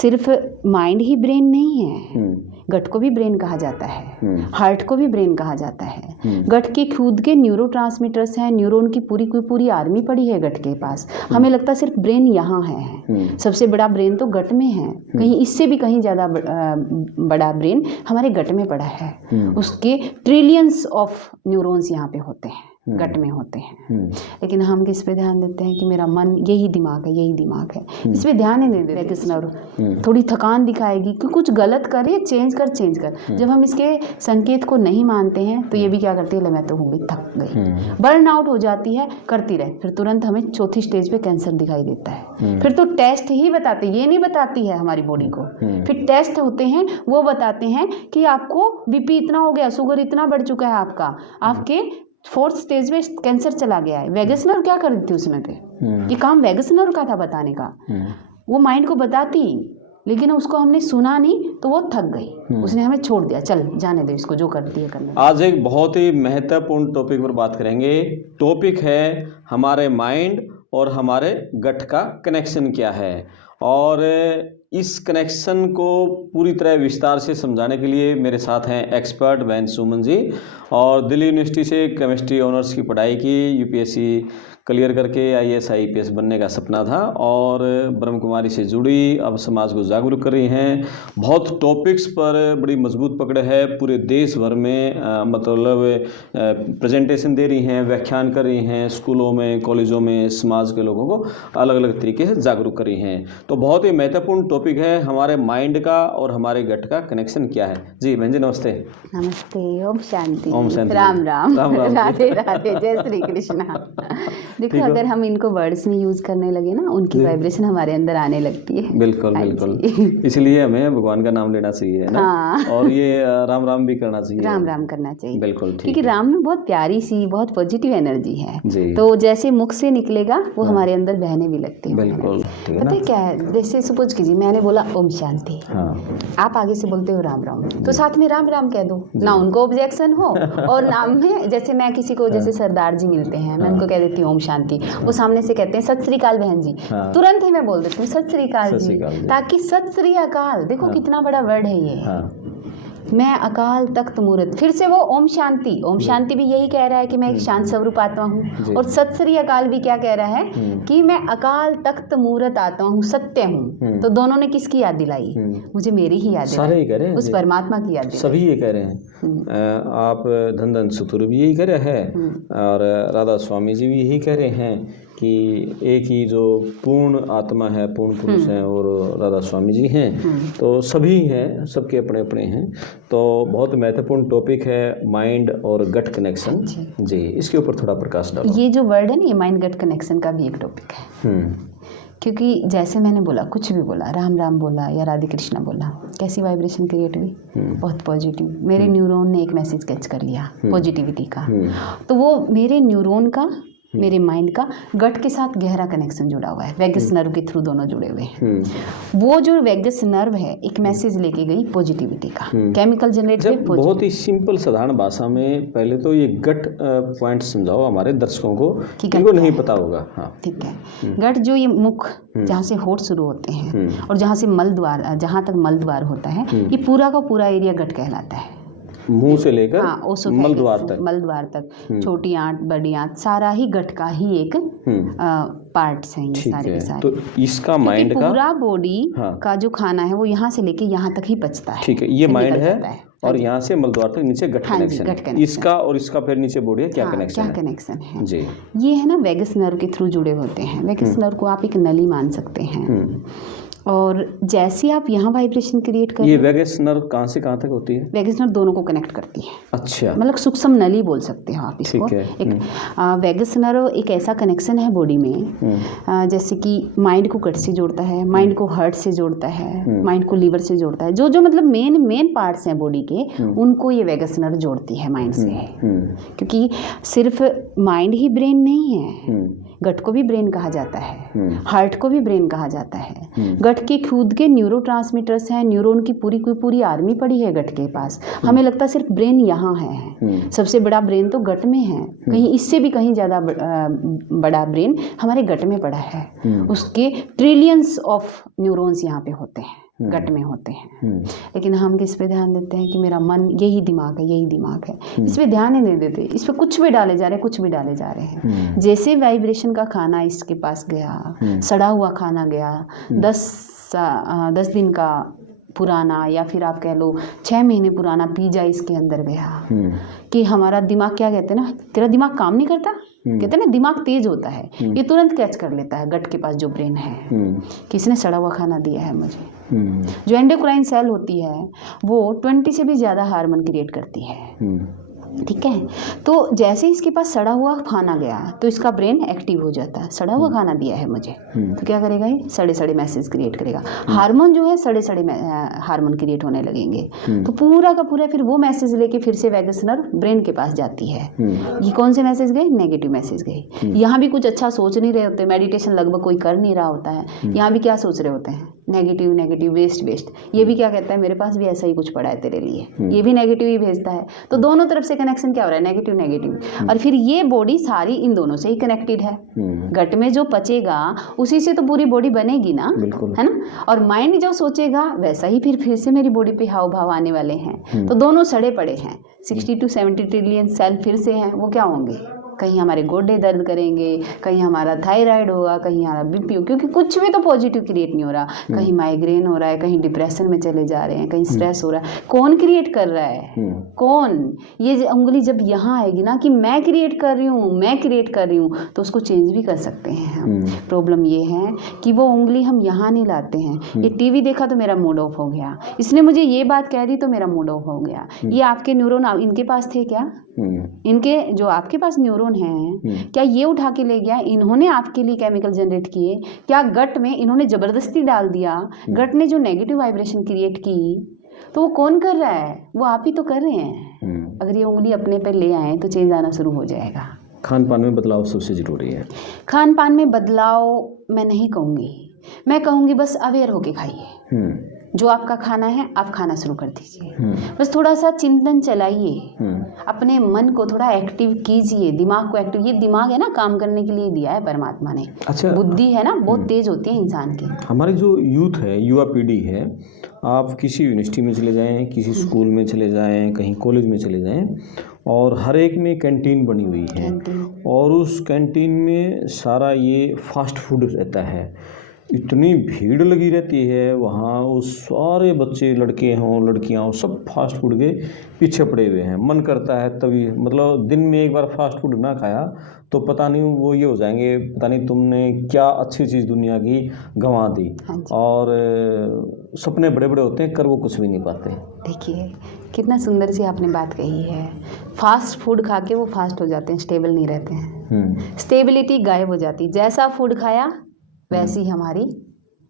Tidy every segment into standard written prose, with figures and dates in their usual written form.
सिर्फ माइंड ही ब्रेन नहीं है, गट को भी ब्रेन कहा जाता है, हार्ट को भी ब्रेन कहा जाता है। गट के खुद के न्यूरोट्रांसमीटर्स हैं, न्यूरॉन की पूरी आर्मी पड़ी है गट के पास। हमें लगता है सिर्फ ब्रेन यहाँ है, सबसे बड़ा ब्रेन तो गट में है, कहीं इससे भी कहीं ज़्यादा बड़ा ब्रेन हमारे गट में पड़ा है। उसके ट्रिलियंस ऑफ न्यूरॉन्स यहाँ पे होते हैं, गट में होते हैं। लेकिन हम किस पे ध्यान देते हैं कि मेरा मन यही दिमाग है, यही दिमाग है, इस पे ध्यान ही नहीं देते। किस नर्व थोड़ी थकान दिखाएगी कि कुछ गलत करे, चेंज कर। जब हम इसके संकेत को नहीं मानते हैं तो ये भी क्या करती है, ले मैं तो हो गई, थक गई, बर्न आउट हो जाती है, करती रहे, फिर तुरंत हमें चौथी स्टेज पे कैंसर दिखाई देता है। फिर तो टेस्ट ही बताते, ये नहीं बताती है हमारी बॉडी को, फिर टेस्ट होते हैं वो बताते हैं कि आपको बीपी इतना हो गया, शुगर इतना बढ़ चुका है, आपके 4th स्टेज में कैंसर चला गया है। वेगस नर्व क्या कर रही थी उसमें पे, ये काम वेगस नर्व का था बताने का। वो माइंड को बताती, लेकिन उसको हमने सुना नहीं तो वो थक गई, उसने हमें छोड़ दिया, चल जाने दे इसको, जो करती है करने। आज एक बहुत ही महत्वपूर्ण टॉपिक पर बात करेंगे। टॉपिक है हमारे माइंड और हमारे गट का कनेक्शन क्या है, और इस कनेक्शन को पूरी तरह विस्तार से समझाने के लिए मेरे साथ हैं एक्सपर्ट बहन सुमन जी, और दिल्ली यूनिवर्सिटी से केमिस्ट्री ऑनर्स की पढ़ाई की, यूपीएससी क्लियर करके IAS IPS बनने का सपना था, और ब्रह्म कुमारी से जुड़ी, अब समाज को जागरूक कर रही हैं। बहुत टॉपिक्स पर बड़ी मजबूत पकड़ है, पूरे देश भर में मतलब प्रेजेंटेशन दे रही हैं, व्याख्यान कर रही हैं, स्कूलों में, कॉलेजों में, समाज के लोगों को अलग अलग तरीके से जागरूक कर रही हैं। तो बहुत ही महत्वपूर्ण टॉपिक है हमारे माइंड का और हमारे गट का कनेक्शन क्या है। जी बहन जी नमस्ते। नमस्ते, ओम शांति। ओम शांति। राम राम, राधे राधे, जय श्री कृष्णा। देखो अगर हम इनको वर्ड्स में यूज करने लगे ना, उनकी वाइब्रेशन हमारे अंदर आने लगती है। बिल्कुल बिल्कुल, इसलिए हमें भगवान का नाम लेना चाहिए ना। हाँ। और ये राम राम भी करना चाहिए, राम राम करना चाहिए, बिल्कुल ठीक। क्योंकि राम में बहुत प्यारी सी, बहुत पॉजिटिव एनर्जी है, तो जैसे मुख से निकलेगा वो हमारे अंदर बहने भी लगती है। बिल्कुल, पता है क्या है, जैसे सपोज कीजिए मैंने बोला ओम शांति, आप आगे से बोलते हो राम राम, तो साथ में राम राम कह दो ना, उनको ऑब्जेक्शन हो, और नाम में जैसे मैं किसी को, जैसे सरदार जी मिलते हैं, मैं उनको कह देती हूँ ओम शांति, वो सामने से कहते हैं सत श्री अकाल बहन जी, तुरंत ही मैं बोल देती हूँ सत श्री अकाल जी, ताकि सत श्री अकाल, देखो कितना बड़ा वर्ड है ये। मैं अकाल तख्त मूर्त, फिर से वो ओम शांति, ओम शांति भी यही कह रहा है कि मैं एक शांत स्वरूप आत्मा हूँ, और सत श्री अकाल भी क्या कह रहा है कि मैं अकाल तख्त मूर्त आत्मा हूँ, सत्य हूँ। तो दोनों ने किसकी याद दिलाई, मुझे मेरी ही याद दिलाई, उस परमात्मा की याद दिलाई। सभी ये कह रहे हैं, आप धन धन सुतुर भी यही कह रहे हैं, और राधा स्वामी जी भी यही कह रहे हैं कि एक ही जो पूर्ण आत्मा है, पूर्ण पुरुष हैं, और राधा स्वामी जी हैं। तो सभी हैं, सबके अपने अपने हैं। तो बहुत महत्वपूर्ण टॉपिक है माइंड और गट कनेक्शन जी, इसके ऊपर थोड़ा प्रकाश डालो। ये जो वर्ड है ना, ये माइंड गट कनेक्शन का भी एक टॉपिक है, क्योंकि जैसे मैंने बोला, कुछ भी बोला, राम राम बोला या राधे कृष्णा बोला, कैसी वाइब्रेशन क्रिएट हुई, बहुत पॉजिटिव। मेरे न्यूरॉन ने एक मैसेज कैच कर लिया पॉजिटिविटी का, तो वो मेरे न्यूरॉन का, मेरे माइंड का गट के साथ गहरा कनेक्शन जुड़ा हुआ है, वेगस नर्व के थ्रू दोनों जुड़े हुए हैं। वो जो वेगस नर्व है एक मैसेज लेके गई पॉजिटिविटी का, केमिकल जनरेट हुए। बहुत ही सिंपल साधारण भाषा में पहले तो ये गट पॉइंट समझाओ हमारे दर्शकों को, किनको नहीं पता होगा। हाँ ठीक है, गट जो ये मुख जहाँ से होठ शुरू होते हैं और जहाँ से मल द्वार, जहाँ तक मल द्वार होता है, ये पूरा का पूरा एरिया गट कहलाता है। मुंह से लेकर मल द्वार तक छोटी आंत, बड़ी आंत, सारा ही गट का ही एक पार्ट्स हैं ये सारे के सारे। तो इसका माइंड का पूरा बॉडी का जो खाना है वो यहाँ से लेके यहाँ तक ही पचता है। ठीक है, ये माइंड है, और यहाँ से मल द्वार तक नीचे गट कनेक्शन। इसका और इसका फिर नीचे बॉडी है, क्या कनेक्शन है? क्या कनेक्शन है जी, ये है ना, वेगस नर्व के थ्रू जुड़े होते हैं। वेगस नर्व को आप एक नली मान सकते हैं, और जैसे आप यहाँ वाइब्रेशन क्रिएट करें। ये वेगस नर्व कहाँ से कहाँ तक होती है? वेगस नर्व दोनों को कनेक्ट करती है। अच्छा, मतलब सूक्ष्म नली बोल सकते हो आप इसको। एक वेगस नर्व एक ऐसा कनेक्शन है बॉडी में, जैसे कि माइंड को गट से जोड़ता है, माइंड को हार्ट से जोड़ता है, माइंड को लीवर से जोड़ता है। जो जो मतलब मेन पार्ट्स हैं बॉडी के, उनको ये वेगस नर्व जोड़ती है माइंड से। क्योंकि सिर्फ माइंड ही ब्रेन नहीं है, गट को भी ब्रेन कहा जाता है, हार्ट को भी ब्रेन कहा जाता है। गट के खुद के न्यूरोट्रांसमीटर्स हैं, न्यूरॉन की पूरी आर्मी पड़ी है गट के पास। हमें लगता है सिर्फ ब्रेन यहाँ है, सबसे बड़ा ब्रेन तो गट में है, कहीं इससे भी कहीं ज़्यादा बड़ा ब्रेन हमारे गट में पड़ा है। उसके ट्रिलियंस ऑफ न्यूरॉन्स यहाँ पे होते हैं गट में होते हैं। लेकिन हम किस पे ध्यान देते हैं कि मेरा मन यही दिमाग है, यही दिमाग है, इस पे ध्यान ही नहीं देते। इस पे कुछ भी डाले जा रहे हैं, कुछ भी डाले जा रहे हैं। जैसे वाइब्रेशन का खाना इसके पास गया, सड़ा हुआ खाना गया, 10 दिन का पुराना या फिर आप कह लो 6 महीने पुराना पिज़्ज़ा इसके अंदर गया, कि हमारा दिमाग क्या कहते हैं ना, तेरा दिमाग काम नहीं करता, कहते हैं ना दिमाग तेज होता है, ये तुरंत कैच कर लेता है गट के पास जो ब्रेन है कि इसने सड़ा हुआ खाना दिया है मुझे। जो एंडोक्राइन सेल होती है वो 20 से भी ज़्यादा हार्मोन क्रिएट करती है, ठीक है। तो जैसे इसके पास सड़ा हुआ खाना गया तो इसका ब्रेन एक्टिव हो जाता है, सड़ा हुआ खाना दिया है मुझे, तो क्या करेगा ये सड़े सड़े मैसेज क्रिएट करेगा। हार्मोन जो है सड़े सड़े हार्मोन क्रिएट होने लगेंगे, तो पूरा का पूरा फिर वो मैसेज लेके फिर से वैगस नर्व ब्रेन के पास जाती है। ये कौन से मैसेज गए, नेगेटिव मैसेज गए। यहाँ भी कुछ अच्छा सोच नहीं रहे होते, मेडिटेशन लगभग कोई कर नहीं रहा होता है, यहाँ भी क्या सोच रहे होते हैं, नेगेटिव नेगेटिव, वेस्ट वेस्ट। ये भी क्या कहता है, मेरे पास भी ऐसा ही कुछ पड़ा है तेरे लिए, ये भी नेगेटिव ही भेजता है। तो दोनों तरफ से कनेक्शन क्या हो रहा है, नेगेटिव नेगेटिव। और फिर ये बॉडी सारी इन दोनों से ही कनेक्टेड है। गट में जो पचेगा उसी से तो पूरी बॉडी बनेगी ना, है ना। और माइंड जो सोचेगा वैसा ही फिर से मेरी बॉडी पे हाव भाव आने वाले हैं। तो दोनों सड़े पड़े हैं, 60 to 70 ट्रिलियन सेल फिर से हैं, वो क्या होंगे, कहीं हमारे गोडे दर्द करेंगे, कहीं हमारा थायराइड होगा, कहीं हमारा बीपी हो, क्योंकि कुछ भी तो पॉजिटिव क्रिएट नहीं हो रहा। कहीं माइग्रेन हो रहा है, कहीं डिप्रेशन में चले जा रहे हैं, कहीं स्ट्रेस हो रहा है। कौन क्रिएट कर रहा है, कौन। ये उंगली जब यहाँ आएगी ना कि मैं क्रिएट कर रही हूँ, मैं क्रिएट कर रही हूँ, तो उसको चेंज भी कर सकते हैं हम। प्रॉब्लम ये है कि वो उंगली हम यहाँ नहीं लाते हैं। ये टीवी देखा तो मेरा मूड ऑफ हो गया, इसने मुझे ये बात कह दी तो मेरा मूड ऑफ हो गया। ये आपके न्यूरॉन इनके पास थे क्या, इनके जो आपके पास न्यूरॉन हैं, क्या ये उठा के ले गया, इन्होंने आपके लिए केमिकल जनरेट किए क्या, गट में इन्होंने ज़बरदस्ती डाल दिया, गट ने जो नेगेटिव वाइब्रेशन क्रिएट की, तो वो कौन कर रहा है, वो आप ही तो कर रहे हैं। अगर ये उंगली अपने पर ले आए तो चेंज आना शुरू हो जाएगा। खान पान में बदलाव सबसे ज़रूरी है। खान पान में बदलाव मैं नहीं कहूँगी, मैं कहूँगी बस अवेयर होके खाइए। जो आपका खाना है आप खाना शुरू कर दीजिए, बस थोड़ा सा चिंतन चलाइए, अपने मन को थोड़ा एक्टिव कीजिए, दिमाग को एक्टिव। ये दिमाग है ना काम करने के लिए दिया है परमात्मा ने। अच्छा, बुद्धि है ना बहुत तेज होती है इंसान की। हमारी जो यूथ है, युवा पीढ़ी है, आप किसी यूनिवर्सिटी में चले जाएं, किसी स्कूल में चले जाएं, कहीं कॉलेज में चले जाएं, और हर एक में कैंटीन बनी हुई है, और उस कैंटीन में सारा ये फास्ट फूड रहता है। इतनी भीड़ लगी रहती है वहाँ, उस सारे बच्चे, लड़के हों लड़कियाँ हों, सब फास्ट फूड के पीछे पड़े हुए हैं। मन करता है तभी, मतलब दिन में एक बार फास्ट फूड ना खाया तो पता नहीं वो ये हो जाएंगे, पता नहीं तुमने क्या अच्छी चीज़ दुनिया की गंवा दी। और सपने बड़े बड़े होते हैं, कर वो कुछ भी नहीं पाते। देखिए कितना सुंदर सी आपने बात कही है। फास्ट फूड खा के वो फास्ट हो जाते हैं, स्टेबल नहीं रहते हैं, स्टेबिलिटी गायब हो जाती। जैसा फूड खाया वैसी हमारी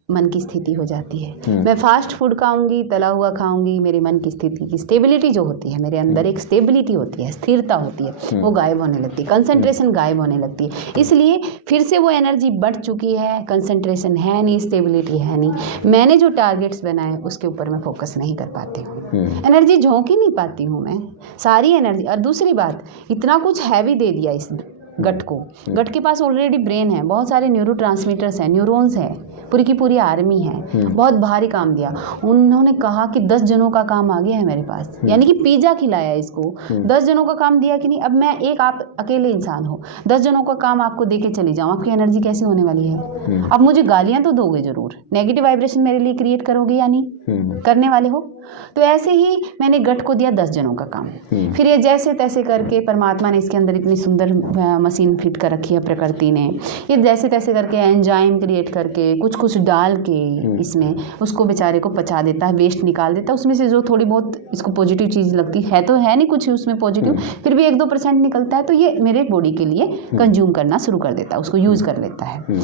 मन की स्थिति हो जाती है। मैं फास्ट फूड खाऊंगी, तला हुआ खाऊंगी, मेरे मन की स्थिति की स्टेबिलिटी जो होती है, मेरे अंदर एक स्टेबिलिटी होती है, स्थिरता होती है, वो गायब होने लगती है, कंसंट्रेशन गायब होने लगती है। इसलिए फिर से वो एनर्जी बढ़ चुकी है, कंसंट्रेशन है नहीं, स्टेबिलिटी है नहीं। मैंने जो टारगेट्स बनाए उसके ऊपर मैं फोकस नहीं कर पाती हूँ, एनर्जी झोंक ही नहीं पाती हूँ मैं, सारी एनर्जी। और दूसरी बात, इतना कुछ हैवी दे दिया इस गट को। गट के पास ऑलरेडी ब्रेन है, बहुत सारे न्यूरोट्रांसमीटर्स हैं, न्यूरॉन्स हैं, पूरी की पूरी आर्मी है, बहुत भारी काम दिया। उन्होंने कहा कि 10 जनों का काम आ गया है मेरे पास, यानी कि पिज़्ज़ा खिलाया इसको, 10 जनों का काम दिया कि नहीं। अब मैं एक, आप अकेले इंसान हो, 10 जनों का काम आपको दे के चली जाऊँ, आपकी एनर्जी कैसी होने वाली है। अब मुझे गालियाँ तो दोगे ज़रूर, नेगेटिव वाइब्रेशन मेरे लिए क्रिएट करोगे या नहीं, करने वाले हो। तो ऐसे ही मैंने गट को दिया 10 जनों का काम। फिर ये जैसे तैसे करके परमात्मा ने इसके अंदर इतनी सुंदर मशीन फिट कर रखी है प्रकृति ने, ये जैसे तैसे करके एंजाइम क्रिएट करके कुछ कुछ डाल के इसमें उसको बेचारे को पचा देता है, वेस्ट निकाल देता है। उसमें से जो थोड़ी बहुत इसको पॉजिटिव चीज़ लगती है तो है नहीं कुछ उसमें पॉजिटिव, फिर भी 1-2% निकलता है, तो ये मेरे बॉडी के लिए कंज्यूम करना शुरू कर देता है, उसको यूज़ कर लेता है।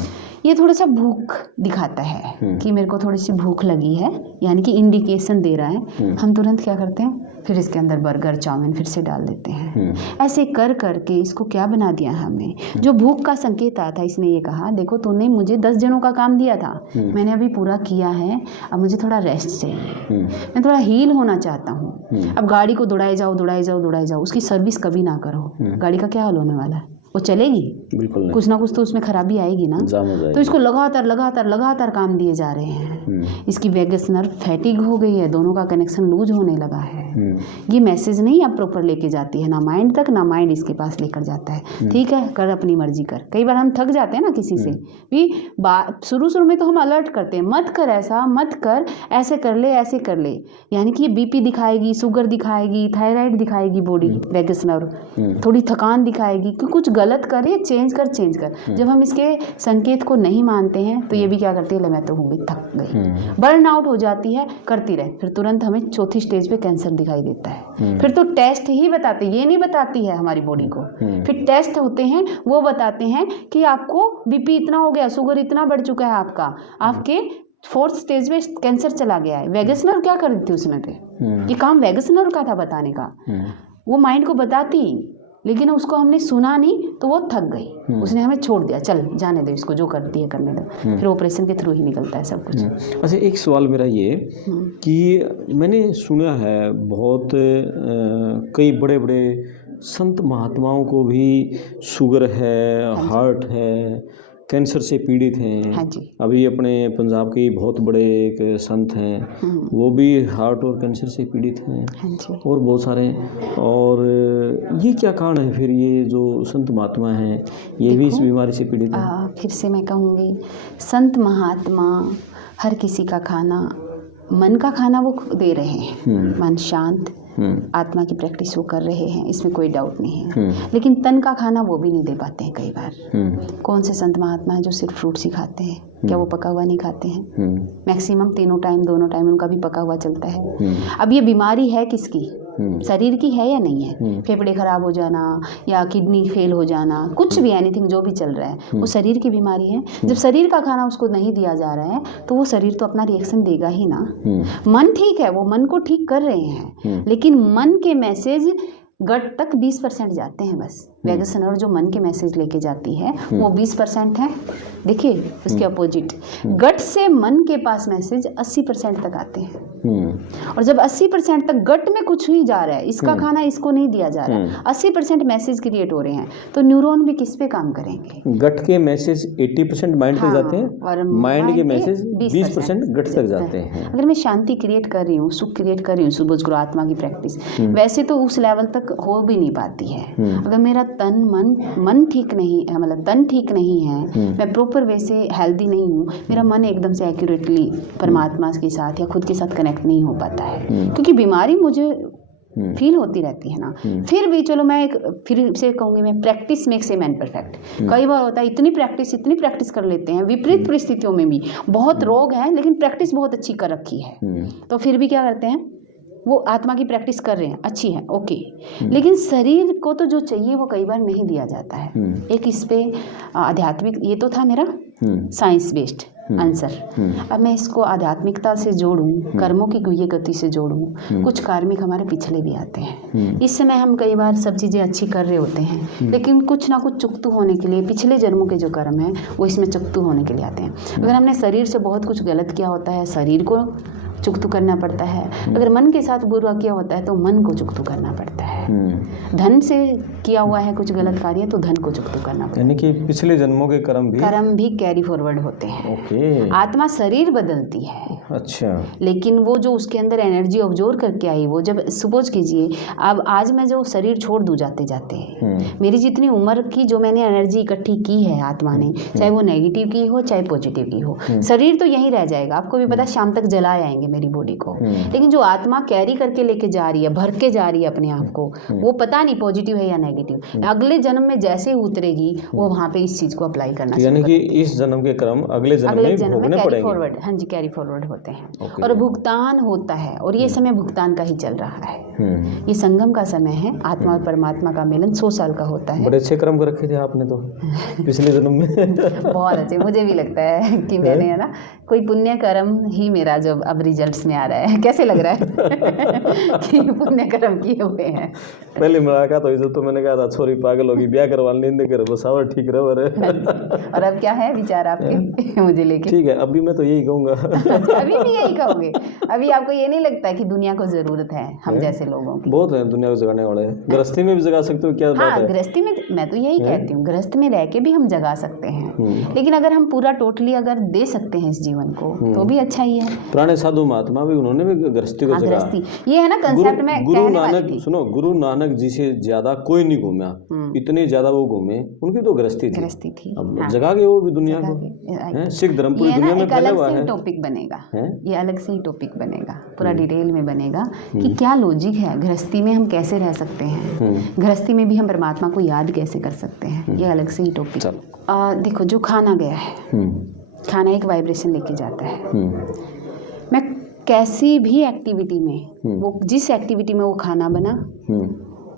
ये थोड़ा सा भूख दिखाता है कि मेरे को थोड़ी सी भूख लगी है, यानी कि इंडिकेशन दे रहा है। हम तुरंत क्या करते हैं, फिर इसके अंदर बर्गर चाउमीन फिर से डाल देते हैं। ऐसे कर करके इसको क्या बना दिया हमने, जो भूख का संकेत आता था। इसने ये कहा, देखो तूने मुझे 10 जनों का काम दिया था, मैंने अभी पूरा किया है, अब मुझे थोड़ा रेस्ट चाहिए, मैं थोड़ा हील होना चाहता हूँ। अब गाड़ी को दौड़ाए जाओ दौड़ाए जाओ दौड़ाए जाओ, उसकी सर्विस कभी ना करो, गाड़ी का क्या हाल होने वाला है। वो चलेगी? बिल्कुल नहीं, कुछ ना कुछ तो उसमें खराबी आएगी ना। जाम हो तो जाएगी। इसको लगातार काम दिए जा रहे हैं। इसकी वेगस नर्व फैटिग हो गई है, दोनों का कनेक्शन लूज होने लगा है। ये मैसेज नहीं अब प्रॉपर लेके जाती है, ना माइंड तक ना माइंड इसके पास लेकर जाता है। ठीक है, कर अपनी मर्जी कर। कई बार हम थक जाते हैं ना किसी से भी, शुरू में तो हम अलर्ट करते हैं, मत कर ऐसा, मत कर, ऐसे कर ले, ऐसे कर ले। यानी कि ये बीपी दिखाएगी, शुगर दिखाएगी, थायराइड दिखाएगी बॉडी, वेगस नर्व थोड़ी थकान दिखाएगी कि कुछ गलत करे, चेंज कर। जब हम इसके संकेत को नहीं मानते हैं तो ये भी क्या करती है, ले मैं तो हो गई, थक गई, बर्न आउट हो जाती है, करती रहे। फिर तुरंत हमें चौथी स्टेज पे कैंसर दिखाई देता है। फिर तो टेस्ट ही बताते, ये नहीं बताती है हमारी बॉडी को। फिर टेस्ट होते हैं, वो बताते हैं कि आपको बीपी इतना हो गया, शुगर इतना बढ़ चुका है, आपके 4th स्टेज में कैंसर चला गया है। वेगस नर्व क्या कर रही थी उसमें पे? ये काम वेगस नर्व का था बताने का। वो माइंड को बताती, लेकिन उसको हमने सुना नहीं तो वो थक गई, उसने हमें छोड़ दिया, चल जाने दो इसको, जो करती है करने दो। फिर ऑपरेशन के थ्रू ही निकलता है सब कुछ। अच्छा, एक सवाल मेरा ये कि मैंने सुना है बहुत कई बड़े बड़े संत महात्माओं को भी शुगर है, हार्ट है, कैंसर से पीड़ित हैं। हाँ जी। अभी अपने पंजाब के बहुत बड़े एक संत हैं, वो भी हार्ट और कैंसर से पीड़ित हैं। हाँ जी। और बहुत सारे, और ये क्या कारण है फिर, ये जो संत महात्मा हैं ये भी इस बीमारी से पीड़ित हैं? फिर से मैं कहूँगी, संत महात्मा हर किसी का खाना, मन का खाना वो दे रहे हैं, मन शांत, आत्मा की प्रैक्टिस वो कर रहे हैं, इसमें कोई डाउट नहीं है। लेकिन तन का खाना वो भी नहीं दे पाते हैं कई बार। कौन से संत महात्मा हैं जो सिर्फ फ्रूट्स ही खाते हैं? क्या वो पका हुआ नहीं खाते हैं? मैक्सिमम तीनों टाइम, दोनों टाइम उनका भी पका हुआ चलता है। अब ये बीमारी है किसकी? शरीर की है या नहीं है? फेफड़े खराब हो जाना या किडनी फेल हो जाना, कुछ भी, एनीथिंग जो भी चल रहा है वो शरीर की बीमारी है। जब शरीर का खाना उसको नहीं दिया जा रहा है तो वो शरीर तो अपना रिएक्शन देगा ही ना। मन ठीक है, वो मन को ठीक कर रहे हैं, लेकिन मन के मैसेज गट तक 20% जाते हैं बस। वेगस नर्व जो मन के मैसेज लेके जाती है वो 20% है। देखिए उसके अपोजिट, गट से मन के पास मैसेज 80% तक आते हैं। और जब 80% तक गट में कुछ ही जा रहा है, इसका खाना इसको नहीं दिया जा रहा है, 80% मैसेज क्रिएट हो रहे हैं, तो न्यूरॉन भी किस पे काम करेंगे? गट के मैसेज 80% माइंड तक जाते हैं और माइंड के मैसेज 20% गट तक जाते हैं। अगर मैं शांति क्रिएट कर रही हूँ, सुख क्रिएट कर रही हूँ, सुबह गुरु आत्मा की प्रैक्टिस, वैसे तो उस लेवल तक हो भी नहीं पाती है। अगर मेरा तन मन ठीक नहीं है, मतलब तन ठीक नहीं है, मैं प्रॉपर वे से हेल्दी नहीं हूँ, मेरा मन एकदम से एक्यूरेटली परमात्मा के साथ या खुद के साथ कनेक्ट नहीं हो पाता है, क्योंकि बीमारी मुझे फील होती रहती है ना। फिर भी चलो मैं फिर से कहूँगी, मैं practice makes a man perfect. कई बार होता है इतनी प्रैक्टिस कर लेते हैं, विपरीत परिस्थितियों में भी बहुत रोग है लेकिन प्रैक्टिस बहुत अच्छी कर रखी है, तो फिर भी क्या करते हैं, वो आत्मा की प्रैक्टिस कर रहे हैं, अच्छी है, ओके, लेकिन शरीर को तो जो चाहिए वो कई बार नहीं दिया जाता है। एक इस पे आध्यात्मिक, ये तो था मेरा साइंस बेस्ड आंसर। अब मैं इसको आध्यात्मिकता से जोड़ूं, कर्मों की गुह्य गति से जोड़ूं। कुछ कार्मिक हमारे पिछले भी आते हैं, इस समय हम कई बार सब चीज़ें अच्छी कर रहे होते हैं, लेकिन कुछ ना कुछ चुकतू होने के लिए पिछले जन्मों के जो कर्म हैं वो इसमें चुकतू होने के लिए आते हैं। अगर हमने शरीर से बहुत कुछ गलत किया होता है, शरीर को चुकतू करना पड़ता है। अगर मन के साथ बुरा किया होता है तो मन को चुकतू करना पड़ता है। धन से किया हुआ है कुछ गलत कार्य तो धन को चुकतू करना पड़ता है। यानी कि पिछले जन्मों के कर्म भी कैरी फॉरवर्ड होते हैं। ओके। आत्मा शरीर बदलती है, अच्छा, लेकिन वो जो उसके अंदर एनर्जी ऑब्जर्व करके आई, वो जब सपोज कीजिए अब आज मैं जो शरीर छोड़ दूँ जाते जाते, मेरी जितनी उम्र की जो मैंने एनर्जी इकट्ठी की है आत्मा ने, चाहे वो नेगेटिव की हो चाहे पॉजिटिव की हो, शरीर तो यहीं रह जाएगा। आपको भी पता, शाम तक जला आएंगे मेरी बॉडी को, लेकिन जो आत्मा कैरी करके लेके जा रही है, भर के जा रही है अपने आप को, वो पता नहीं पॉजिटिव है या नेगेटिव, अगले जन्म में जैसे उतरेगी वो वहाँ पे इस चीज को अप्लाई करना, यानी कि इस जन्म के कर्म अगले जन्म में कैरी फॉरवर्ड, हाँ जी, कैरी फॉरवर्ड होते हैं और भुगतान होता है। और ये समय भुगतान का ही चल रहा है, ये संगम का समय है, आत्मा और परमात्मा का मिलन 100 साल का होता है। बड़े अच्छे कर्म कर रखे थे आपने तो पिछले जन्म में। बहुत अच्छे, मुझे भी लगता है कि मैंने, है ना, कोई पुण्य कर्म ही मेरा जो अब रिजल्ट्स में आ रहा है। कैसे लग रहा है कि पुण्य कर्म किए हुए हैं? पहली मुलाकात हुई तो मैंने कहा था छोरी पागल होगी, ब्याह करवा नींद कर बसावर ठीक रहो। और अब क्या है विचार आपके मुझे लेके? ठीक है, अभी मैं तो यही कहूँगा। अभी भी यही कहोगे? अभी आपको ये नहीं लगता कि दुनिया को जरूरत है हम जैसे लोगों की? बहुत है दुनिया को जगाने वाले, गृहस्थी में भी जगा सकते हो, क्या बात हाँ, है। गृहस्थी में मैं तो यही कहती हूँ, गृहस्थ में रह के भी हम जगा सकते हैं, लेकिन अगर हम पूरा टोटली अगर दे सकते हैं इस जीवन को तो भी अच्छा ही है। पुराने साधु महात्मा भी उन्होंने भी गृहस्थी को जगा। गृहस्थी ये है ना कंसेप्ट में गुरु कहने वाली नानक, थी। सुनो, गुरु नानक जी से ज्यादा कोई नहीं घूमा, इतने ज्यादा वो घूमे, उनकी तो गृहस्थी थी। अब जगा के वो भी दुनिया को, सिख धर्म पूरी दुनिया में फैला हुआ है। टॉपिक बनेगा ये, अलग से ही टॉपिक बनेगा, पूरा डिटेल में बनेगा कि क्या लॉजिक है गृहस्थी में, हम कैसे रह सकते हैं, गृहस्थी में भी हम परमात्मा को याद कैसे कर सकते हैं, ये अलग से ही टॉपिक। देखो जो खाना गया है, खाना एक वाइब्रेशन लेके जाता है। मैं कैसी भी एक्टिविटी में, वो जिस एक्टिविटी में वो खाना बना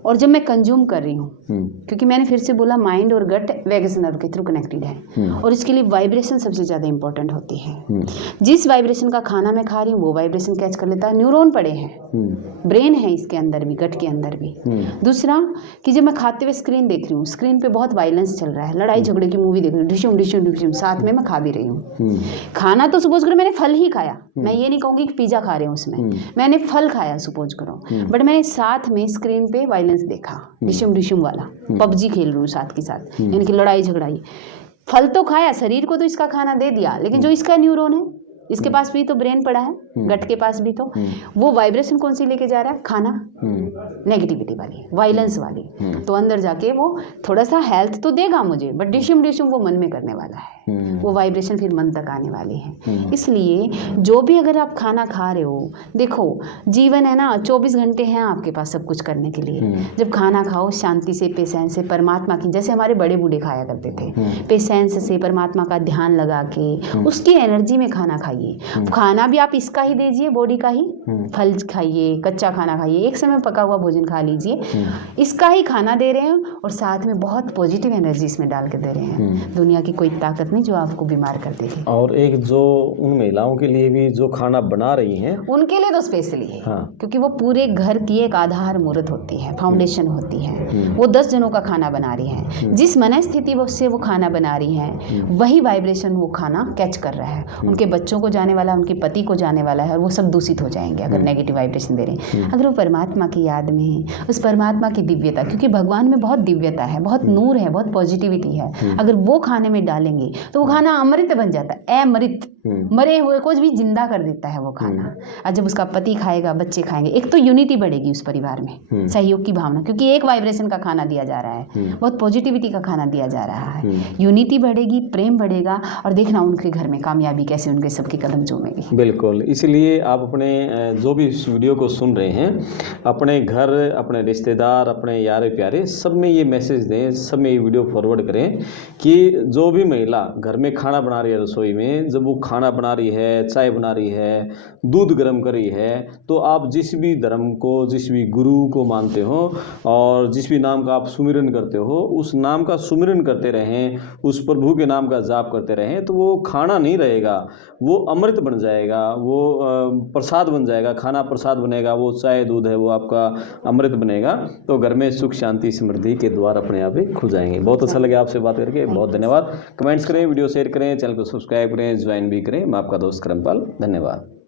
और जब मैं कंज्यूम कर रही हूँ, क्योंकि मैंने फिर से बोला माइंड और गट वैगस नर्व के थ्रू कनेक्टेड है, और इसके लिए वाइब्रेशन सबसे ज़्यादा इंपॉर्टेंट होती है। जिस वाइब्रेशन का खाना मैं खा रही हूँ वो वाइब्रेशन कैच कर लेता है। न्यूरॉन पड़े हैं, ब्रेन है इसके अंदर भी, गट के अंदर भी। दूसरा कि जब मैं खाते हुए स्क्रीन देख रही हूँ, स्क्रीन पे बहुत वायलेंस चल रहा है, लड़ाई झगड़े की मूवी देख रही हूँ, डिशुम डिशुम डिशुम, साथ में मैं खा भी रही हूँ। खाना तो सपोज करो मैंने फल ही खाया, मैं ये नहीं कहूँगी कि पिज़्ज़ा खा रहे हैं उसमें, मैंने फल खाया सपोज करो, बट मैंने साथ में स्क्रीन पे वायलेंस देखा, डिशुम डिशुम वाला, पबजी खेल रही हूँ साथ के साथ, यानी कि लड़ाई झगड़ाई। फल तो खाया, शरीर को तो इसका खाना दे दिया, लेकिन जो इसका न्यूरॉन है, इसके पास भी तो ब्रेन पड़ा है, गट के पास भी तो वो वाइब्रेशन कौन सी लेके जा रहा है, खाना नेगेटिविटी वाली, वायलेंस वाली। तो अंदर जाके वो थोड़ा सा हेल्थ तो देगा मुझे, बट डिशुम डिशुम वो मन में करने वाला है, वो वाइब्रेशन फिर मन तक आने वाली है। इसलिए जो भी अगर आप खाना खा रहे हो, देखो जीवन है ना, 24 घंटे हैं आपके पास सब कुछ करने के लिए। जब खाना खाओ शांति से, पेशेंस से, परमात्मा की, जैसे हमारे बड़े बूढ़े खाया करते थे, पेशेंस से, परमात्मा का ध्यान लगा के उसकी एनर्जी में खाना खाइए। खाना भी आप इसका ही दीजिए, बॉडी का ही, फल खाइए, कच्चा खाना खाइए, एक समय पका हुआ भोजन खा लीजिए, इसका ही खाना दे रहे हैं और साथ में बहुत पॉजिटिव एनर्जी इसमें डाल के दे रहे हैं। दुनिया की कोई ताकत नहीं जो आपको बीमार कर देगी। और एक जो उन महिलाओं के लिए भी जो खाना बना रही हैं, उनके लिए तो स्पेशली है, क्योंकि वो पूरे घर की एक आधार मूर्त होती है, फाउंडेशन होती है। वो 10 जनों का खाना बना रही है, जिस मनस्थिति से वो खाना बना रही है वही वाइब्रेशन वो खाना कैच कर रहा है, उनके बच्चों को जाने वाला, उनके पति को जाने वाला है, और वो सब दूषित हो जाएंगे अगर नेगेटिव वाइब्रेशन दे रहे हैं। अगर वो परमात्मा की याद में है, उस परमात्मा की दिव्यता, क्योंकि भगवान में बहुत दिव्यता है, बहुत नूर है, बहुत पॉजिटिविटी है, अगर वो खाने में डालेंगे तो वो खाना अमृत बन जाता है, अमृत, मरे हुए को भी जिंदा कर देता है वो खाना। और जब उसका पति खाएगा, बच्चे खाएंगे, एक तो यूनिटी बढ़ेगी उस परिवार में, सहयोग की भावना, क्योंकि एक वाइब्रेशन का खाना दिया जा रहा है, बहुत पॉजिटिविटी का खाना दिया जा रहा है, यूनिटी बढ़ेगी, प्रेम बढ़ेगा, और देखना उनके घर में कामयाबी कैसे उनके सबके कदम चूमेगी। बिल्कुल, इसलिए आप अपने जो भी इस वीडियो को सुन रहे हैं, अपने घर, अपने रिश्तेदार, अपने यारे प्यारे, सब में ये मैसेज दें, सब में ये वीडियो फॉरवर्ड करें कि जो भी महिला घर में खाना बना रही है, रसोई में जब वो खाना बना रही है, चाय बना रही है, दूध गर्म कर रही है, तो आप जिस भी धर्म को, जिस भी गुरु को मानते हो और जिस भी नाम का आप सुमिरन करते हो, उस नाम का सुमिरन करते रहें, उस प्रभु के नाम का जाप करते रहें, तो वो खाना नहीं रहेगा, वो अमृत बन जाएगा, वो प्रसाद बन जाएगा, खाना प्रसाद बनेगा, वो चाय दूध है वो आपका अमृत बनेगा। तो घर में सुख शांति समृद्धि के द्वार अपने आप ही खुल जाएंगे। बहुत अच्छा लगा आपसे बात करके, बहुत धन्यवाद। कमेंट्स करें, वीडियो शेयर करें, चैनल को सब्सक्राइब करें, ज्वाइन भी करें। मैं आपका दोस्त करमपाल, धन्यवाद।